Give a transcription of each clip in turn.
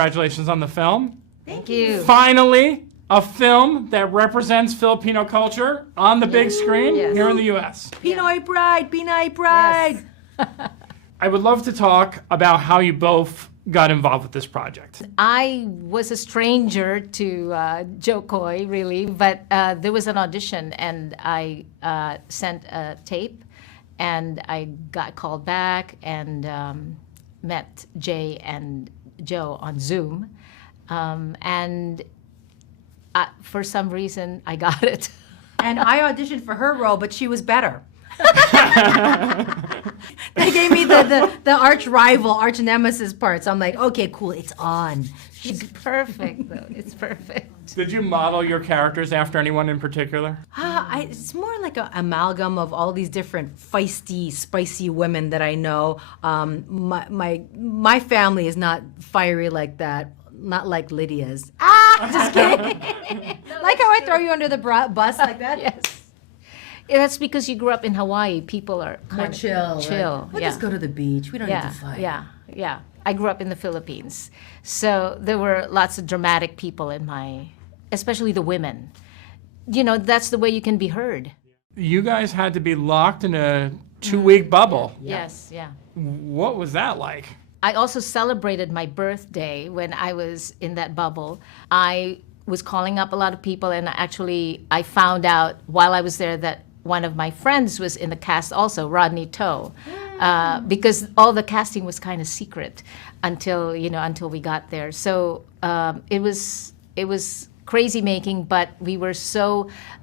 congratulations on the film. Thank you. Finally, a film that represents Filipino culture on the big screen here in the U.S. Pinoy Pride, Pinoy Pride. Yes. I would love to talk about how you both got involved with this project. I was a stranger to Joe Coy, really, but there was an audition, and I sent a tape, and I got called back and met Jay and Joe on Zoom, and for some reason, I got it. And I auditioned for her role, but she was better. They gave me the arch rival, arch nemesis part. So I'm like, okay, cool, it's on. It's perfect, though. It's perfect. Did you model your characters after anyone in particular? It's more like an amalgam of all these different feisty, spicy women that I know. My family is not fiery like that. Not like Lydia's. Just kidding. Like how I throw you under the bus like that? Yes. Yeah, that's because you grew up in Hawaii. People are More kind of chill. chill. Right? We'll yeah. just go to the beach. We don't need Yeah, to fight. yeah. I grew up in the Philippines. So there were lots of dramatic people especially the women. You know, that's the way you can be heard. You guys had to be locked in a 2-week bubble. Yes, yeah. What was that like? I also celebrated my birthday when I was in that bubble. I was calling up a lot of people, and actually I found out while I was there that one of my friends was in the cast also, Rodney Toe, because all the casting was kind of secret until we got there. So it was crazy making, but we were chomping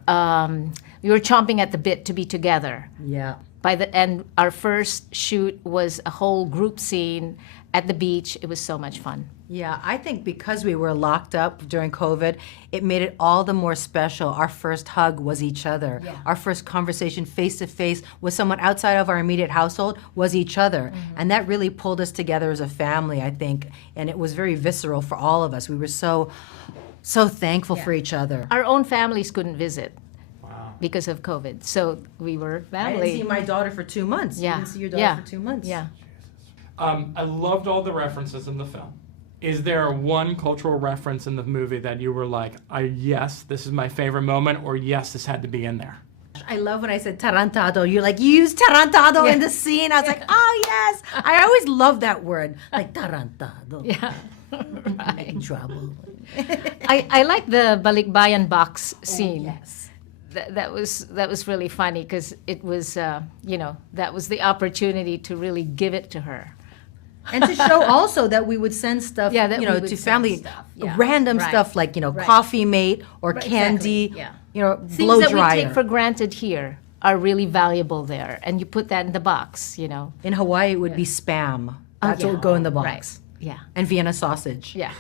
at the bit to be together. Yeah. By the end, our first shoot was a whole group scene at the beach. It was so much fun. Yeah, I think because we were locked up during COVID, it made it all the more special. Our first hug was each other. Yeah. Our first conversation face to face with someone outside of our immediate household was each other. Mm-hmm. And that really pulled us together as a family, I think. And it was very visceral for all of us. We were so thankful for each other. Our own families couldn't visit because of COVID. So we were family. I didn't see my daughter for 2 months. Yeah. You didn't see your daughter for 2 months. Yeah. I loved all the references in the film. Is there one cultural reference in the movie that you were like, yes, this is my favorite moment, or yes, this had to be in there? I love when I said tarantado. You're like, you used tarantado in the scene. I was like, oh, yes. I always love that word, like tarantado. Yeah. Right. In trouble. I like the Balikbayan box scene. Oh, yes. That was really funny because it was, that was the opportunity to really give it to her. And to show also that we would send stuff, that we would to send family, stuff. Yeah. random Right. stuff like, Right. Coffee mate or Right, candy, exactly. Yeah. blow Things that dryer. we take for granted here are really valuable there, and you put that in the box, In Hawaii, it would be Spam. That's what would go in the box. Right. Yeah. And Vienna sausage. Yeah.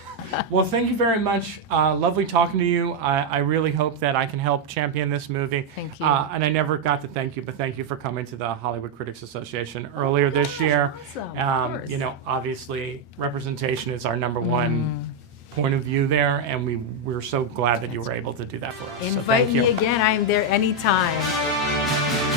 Well, thank you very much. Lovely talking to you. I really hope that I can help champion this movie. Thank you. And I never got to thank you, but thank you for coming to the Hollywood Critics Association earlier this year. Awesome. Of course. Obviously, representation is our number one point of view there, and we're so glad that you were able to do that for us. So Invite thank you. me again. I am there anytime.